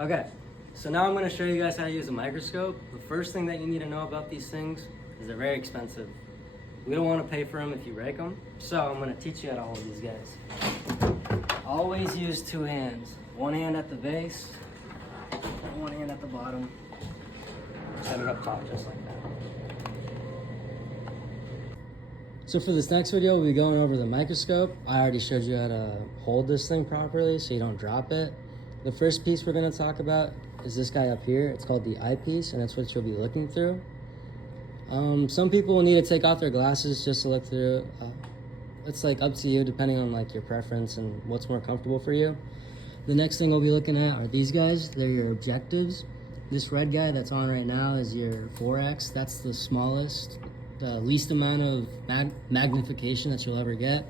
Okay, so now I'm going to show you guys how to use a microscope. The first thing that you need to know about these things is they're very expensive. We don't want to pay for them if you break them, so I'm going to teach you how to hold these guys. Always use two hands. One hand at the base, and one hand at the bottom. Set it up top just like that. So for this next video, we'll be going over the microscope. I already showed you how to hold this thing properly so you don't drop it. The first piece we're going to talk about is this guy up here. It's called the eyepiece, and that's what you'll be looking through. Some people will need to take off their glasses just to look through. It's like up to you depending on like your preference and what's more comfortable for you. The next thing we'll be looking at are these guys. They're your objectives. This red guy that's on right now is your 4X. That's the smallest, the least amount of magnification that you'll ever get.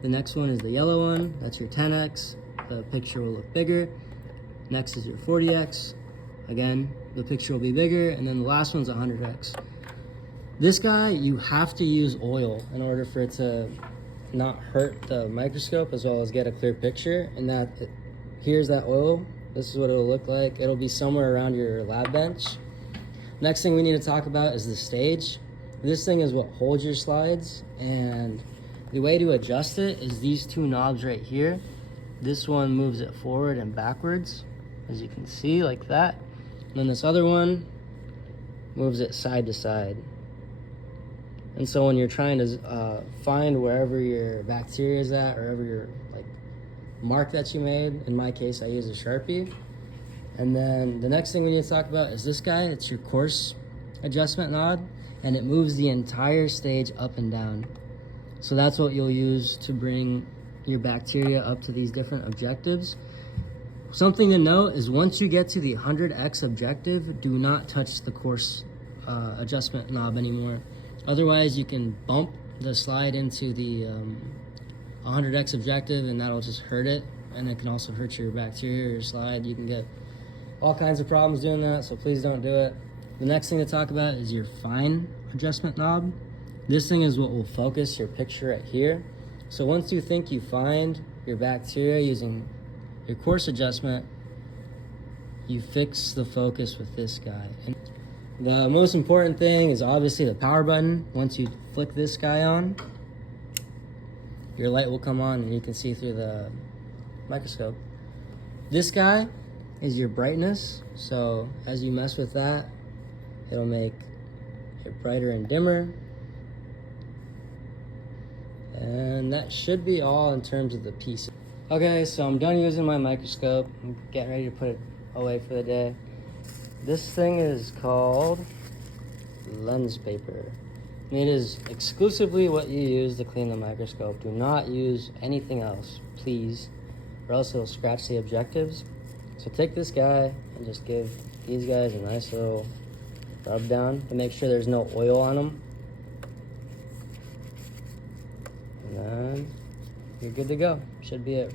The next one is the yellow one. That's your 10X. The picture will look bigger. Next is your 40X. Again, the picture will be bigger. And then the last one's 100X. This guy, you have to use oil in order for it to not hurt the microscope as well as get a clear picture. And here's that oil. This is what it'll look like. It'll be somewhere around your lab bench. Next thing we need to talk about is the stage. This thing is what holds your slides, and the way to adjust it is these two knobs right here. This one moves it forward and backwards, as you can see, like that. And then this other one moves it side to side. And so when you're trying to find wherever your bacteria is at, or wherever your like mark that you made, in my case I use a Sharpie. And then the next thing we need to talk about is this guy. It's your course adjustment knob, and it moves the entire stage up and down. So that's what you'll use to bring your bacteria up to these different objectives. Something to note is once you get to the 100X objective, do not touch the course adjustment knob anymore. Otherwise, you can bump the slide into the 100X objective, and that'll just hurt it. And it can also hurt your bacteria or your slide. You can get all kinds of problems doing that, so please don't do it. The next thing to talk about is your fine adjustment knob. This thing is what will focus your picture right here. So once you think you find your bacteria using your course adjustment, you fix the focus with this guy. And the most important thing is obviously the power button. Once you flick this guy on, your light will come on and you can see through the microscope. This guy is your brightness. So as you mess with that, it'll make it brighter and dimmer. And that should be all in terms of the pieces. Okay, so I'm done using my microscope. I'm getting ready to put it away for the day. This thing is called lens paper. It is exclusively what you use to clean the microscope. Do not use anything else, please, or else it'll scratch the objectives. So take this guy and just give these guys a nice little rub down to make sure there's no oil on them. And then you're good to go. Should be it.